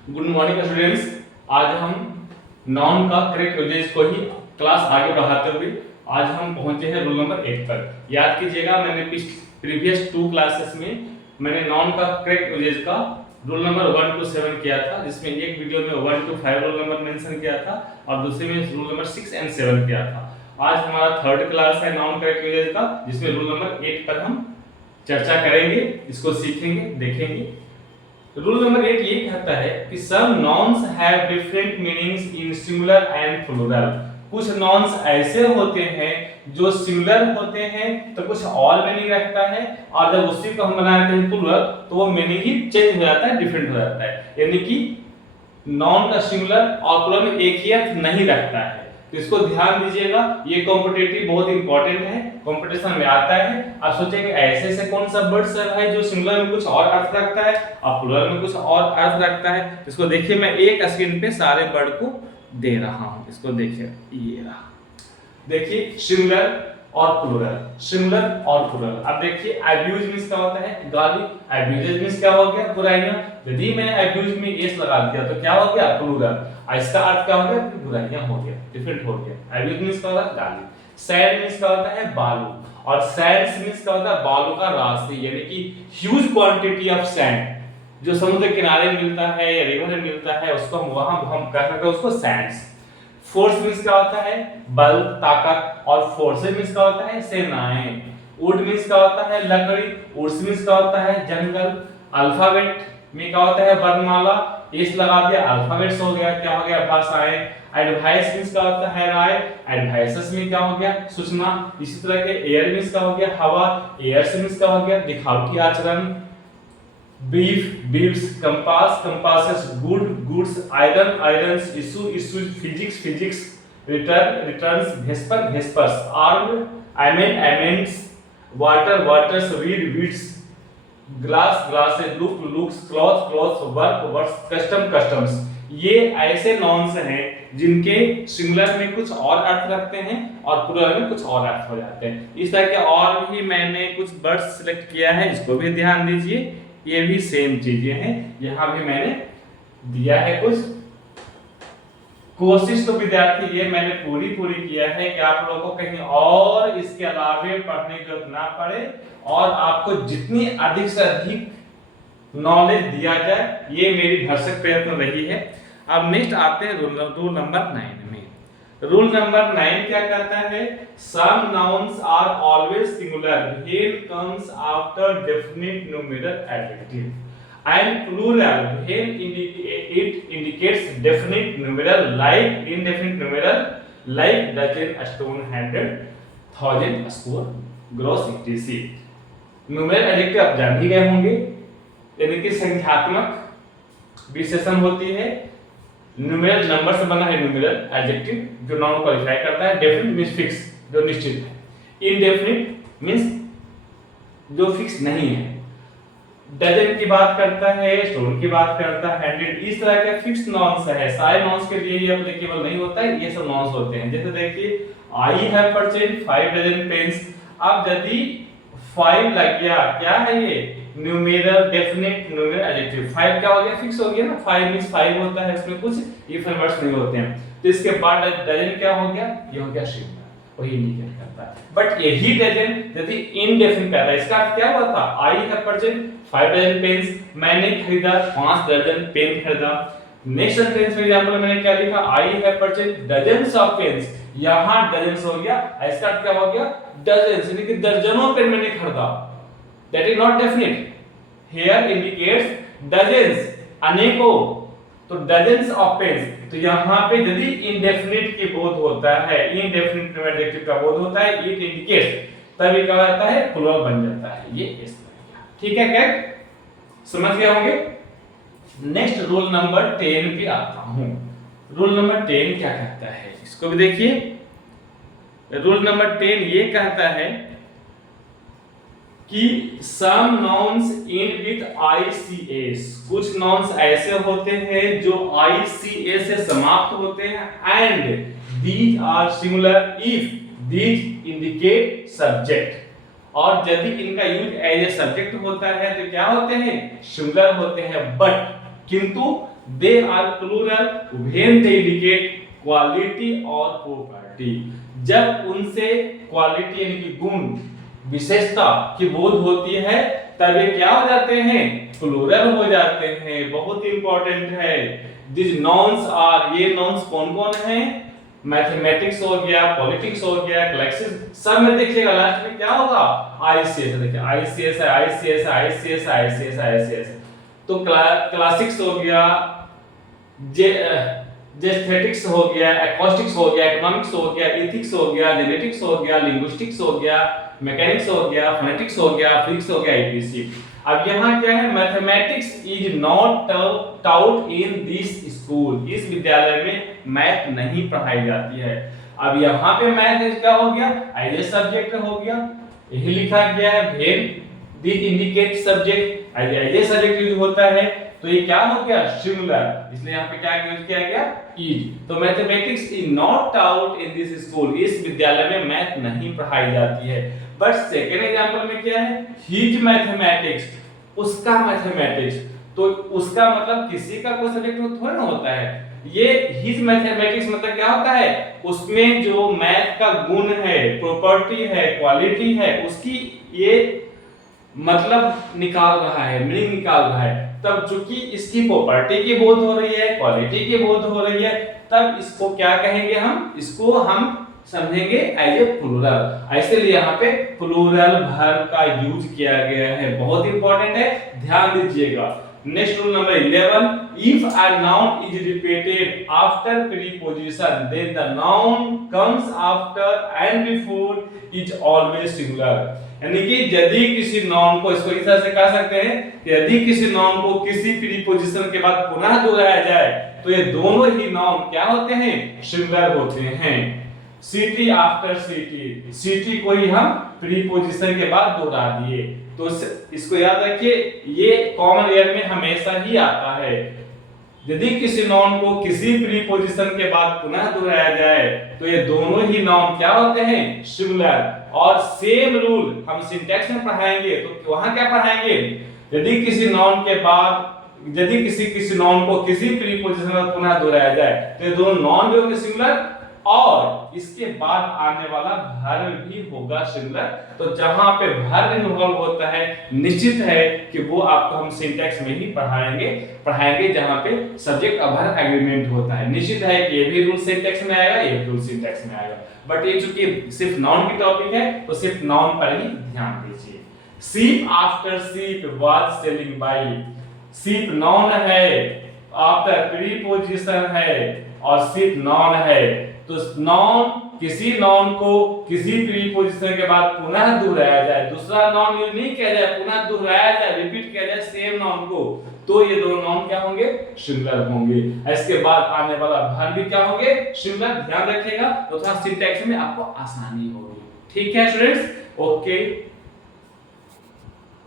Good morning students. आज हम noun का करेक्ट यूजेज को ही क्लास आगे बढ़ाते हुए आज हम पहुंचे हैं रूल नंबर 8 पर। याद कीजिएगा, मैंने प्रीवियस 2 क्लासेस में मैंने नाउन का करेक्ट यूजेज का रूल नंबर 1 to 7 किया था, जिसमें एक वीडियो में 1 to 5 रूल नंबर मेंशन किया था और दूसरे में रूल नंबर 6 and 7 किया था। आज हमारा थर्ड क्लास है नाउन करेक्ट यूजेज का, जिसमें रूल नंबर 8 पर हम चर्चा करेंगे, इसको सीखेंगे, देखेंगे। रूल नंबर 8 ये कहता है कि some nouns have different meanings in singular and plural. कुछ नाउन्स ऐसे होते हैं जो सिंगुलर होते हैं तो कुछ और मीनिंग रखता है, और जब उसी को हम बनाते हैं प्लूरल तो वो मीनिंग ही चेंज हो जाता है, डिफरेंट हो जाता है। यानी कि नाउन का सिंगुलर और प्लूरल में एक ही अर्थ नहीं रखता है। तो इसको ध्यान दीजिएगा, ये कॉम्पिटिटिव बहुत इंपॉर्टेंट है, कंपटीशन में आता है। आप सोचेंगे ऐसे ऐसे कौन सा वर्ड है जो सिंगुलर में कुछ और अर्थ रखता है और प्लूरल में कुछ और अर्थ रखता है। इसको देखिए, मैं एक स्क्रीन पे सारे वर्ड को दे रहा हूं, इसको देखिए, ये रहा। देखिए सिंगुलर और प्लूरल, सिंगुलर और प्लूरल। अब देखिए अब्यूज मींस क्या होता है? गाली। अब्यूजेज मींस क्या हो गया? बुराइयां। यदि मैं अब्यूज में एस लगा दिया तो क्या हो गया? प्लूरल। इसका अर्थ क्या हो गया? बुराइयां हो गया, डिफरेंट हो गया। अब्यूज मींस क्या होता है? गाली। सैंड मींस क्या होता है? बालू। और सैंड्स मींस क्या होता है? बालू का राशि, यानी कि ह्यूज क्वांटिटी ऑफ सैंड जो समुद्र किनारे मिलता है या रिवर में मिलता है, उसको हम कह सकते हैं उसको सैंड्स। फोर्स मींस क्या होता है? बल, ताकत। और फोर्सेस मींस क्या होता है? सेनाएं। वुड मींस क्या होता है? लकड़ी। वुड्स मींस क्या होता है? जंगल। अल्फाबेट में क्या होता है? वर्णमाला। इस लगा दिया, अल्फाबेट्स हो गया, क्या हो गया? भाषाएं। एडवाइस मींस क्या होता है? राय। एडवाइसेस में क्या हो गया? सूचना। इसी तरह के एयर मींस क्या हो गया? हवा। एयर्स मींस क्या हो गया? दिखावटी आचरण। Beef, beeves. Compass, compasses. Good, goods. Iron, irons. Issue, issues. Physics, physics. Return, returns. Vesper, vespers. Arm, armament, armaments. Water, waters. Reed, reeds. Glass, glasses. Look, looks. Cloth, cloths. Work, works. Custom, customs. ये ऐसे नॉन्स हैं जिनके singular में कुछ और अर्थ रखते हैं और प्लूरल में कुछ और अर्थ हो जाते हैं। इस तरह के और भी मैंने कुछ वर्ड्स सिलेक्ट किया है, इसको भी ध्यान दीजिए। ये भी सेम चीजें हैं, यहां भी मैंने दिया है कुछ। कोशिश तो विद्यार्थी ये मैंने पूरी किया है कि आप लोगों को कहीं और इसके अलावे पढ़ने की जरूरत ना पड़े और आपको जितनी अधिक से अधिक नॉलेज दिया जाए, ये मेरी भरसक प्रयत्न रही है। अब नेक्स्ट आते हैं रूल नंबर 9 में। रूल नंबर 9 क्या कहता है? Some nouns are always singular when comes after definite numeral adjective and plural when it indicates definite numeral like indefinite numeral like dozen, stone, 100, 1000, score, gross, etc। Numeral adjective आप जान ही गए होंगे, यानी कि संख्यात्मक विशेषण होती है। न्यूमेरल नंबर से बना है न्यूमेरल एडजेक्टिव जो नाउन क्वालिफाई करता है। डेफिनिट मींस फिक्स, जो निश्चित है। इनडेफिनिट मींस जो फिक्स नहीं है। डजन की बात करता है, स्टोन की बात करता है, 100। इस तरह के फिक्स नाउन्स है। सारे नाउन्स के लिए ये एप्लीकेबल नहीं होता है, ये सब नाउन्स होते हैं। जैसे देखिए, I have purchased 5 dozen pens. अब यदि 5 लग गया, क्या है ये? Numeral definite numeral adjective. 5 क्या हो गया? फिक्स हो गया ना। 5 मींस 5 होता है, इसमें कुछ इफ एंड वर्ड्स नहीं होते हैं। तो इसके बाद डजन क्या हो गया? ये हो गया सिंगुलर, वही इंडिकेट करता है। बट यही डजन यदि इनडेफिनिट कहता है, इसका अर्थ क्या हुआ था? I have purchased 5 dozen pens, मैंने खरीदा 5 दर्जन पेन खरीदा। नेक्स्ट सेंटेंस में एग्जांपल मैंने क्या लिखा? I have purchased dozens of pens. यहां डजन्स हो गया, इसका अर्थ क्या हो गया? डजन्स, यानी कि दर्जनों पेन मैंने खरीदा। That is not definite. Here indicates dozens, अनेकों। तो dozens of pens। तो यहाँ पे यदि indefinite की बोध होता है, indefinite adjective का बोध होता है, it indicates, तभी क्या होता है? प्लूरल बन जाता है। ये इस तरह का, ठीक है? क्या समझ गए होंगे? नेक्स्ट रूल नंबर 10 पे आता हूँ। रूल नंबर 10 क्या कहता है, इसको भी देखिए। रूल नंबर 10 ये कहता है कि some nouns end with ICS। कुछ nouns ऐसे होते हैं जो ICS से समाप्त होते हैं, and these are singular if these indicate subject। और यदि इनका यूज एज ए सब्जेक्ट होता है तो क्या होते हैं? सिंगुलर होते हैं। बट किंतु they are plural when they indicate quality और प्रॉपर्टी। जब उनसे क्वालिटी यानी कि गुण, विशेषता की बोध होती है तब ये क्या हो जाते हैं, प्लूरल हो जाते हैं। बहुत इंपॉर्टेंट है। दिस नॉन्स आर, ये नॉन्स कौन कौन है, मैथमेटिक्स हो गया, पॉलिटिक्स हो गया, क्लैसिक्स, सब में देखिएगा लास्ट में क्या होगा, आईसीएस। देखिए आईसीएस है, आईसीएस, आईसीएस, आईसीएस, आईसीएस। तो क्लासिक्स हो गया, जेस्थेटिक्स हो गया, एकॉस्टिक्स हो गया, इकोनॉमिक्स हो गया, एथिक्स हो गया, जेनेटिक्स हो गया, लिंग्विस्टिक्स हो गया, मैकेनिक्स हो गया, फोनेटिक्स हो गया, फिजिक्स हो गया, ईटीसी। अब यहाँ क्या है, mathematics is not taut in this school, इस विद्यालय में मैथ नहीं पढ़ाई जाती है। अब यहाँ पे मैथ क्या हो गया, एज ए सब्जेक्ट हो गया, यही लिखा गया है, when this indicate subject, as a subject use होता है, तो ये क्या हो गया, सिंगुलर, इसलिए यहाँ पे क्या यूज किया गया, इज। तो mathematics is not taut in this school, इस विद्यालय में मैथ नहीं पढ़ाई जाती है। बट सेकेंड एग्जांपल में क्या है, हिज मैथमेटिक्स, उसका मैथमेटिक्स, तो उसका मतलब किसी का कोई सब्जेक्ट थोड़ा ना होता है। ये हिज मैथमेटिक्स मतलब क्या होता है, उसमें जो मैथ का गुण है, प्रॉपर्टी है, क्वालिटी है, उसकी ये मतलब निकाल रहा है, मीनिंग निकाल रहा है। तब चूंकि इसकी प्रॉपर्टी की बोध हो रही है, क्वालिटी की बोध हो रही है, तब इसको क्या कहेंगे हम, इसको हम समझेंगे एज ए प्लूरल। इसीलिए यहाँ पे प्लूरल वर्ब का यूज किया गया है, बहुत इंपॉर्टेंट है, ध्यान दीजिएगा। Next rule number 11, if a noun is repeated after preposition then the noun comes after and before is always singular. यानी कि यदि किसी नाउन को, इसको इस तरह से कह सकते हैं कि यदि किसी नाउन को किसी प्रीपोजिशन के बाद पुनः दोहराया जाए तो ये दोनों ही नाउन क्या होते हैं, सिंगुलर होते हैं। सिटी आफ्टर सिटी, सिटी को ही हम प्रीपोजिशन के बाद दोहरा दिए, तो इसको याद रखिए, ये कॉमन एयर में हमेशा ही आता है। यदि किसी नाउन को किसी प्रीपोजिशन के बाद पुनः दोहराया जाए तो ये दोनों ही नाउन क्या होते हैं, सिंगुलर। और सेम रूल हम सिंटैक्स में पढ़ाएंगे, तो वहां क्या पढ़ाएंगे, यदि किसी नाउन के बाद, यदि किसी नाउन को किसी प्रीपोजिशन में पुनः दोहराया जाए तो ये दोनों नाउन भी होंगे सिंगुलर, और इसके बाद आने वाला वर्ब भी होगा सिंगुलर। तो जहां पे वर्ब इन्वॉल्व होता है, निश्चित है कि वो आपको हम सिंटैक्स में ही पढ़ाएंगे जहां पे सब्जेक्ट और वर्ब एग्रीमेंट होता है। निश्चित है कि ये भी रूल सिंटैक्स में आएगा, ये रूल सिंटैक्स में आएगा। बट ये चूंकि सिर्फ नाउन की टॉपिक है तो सिर्फ नाउन पर ही ध्यान दीजिए। Sheep after sheep was sailing by, sheep noun है, आफ्टर प्रीपोजिशन है और शीप नाउन है। तो नाउन, किसी नाउन को किसी प्रीपोजिशन के बाद पुनः दोहराया जाए, दूसरा नाउन यूज नहीं किया जाए, पुनः दोहराया जाए, रिपीट किया जाए सेम नाउन को, तो ये दोनों नाउन क्या होंगे, सिंगुलर होंगे। इसके बाद आने वाला वर्ब भी क्या होंगे, सिंगुलर। ध्यान रखिएगा, तो थोड़ा सिंटैक्स में आपको आसानी होगी। ठीक है स्टूडेंट्स, ओके।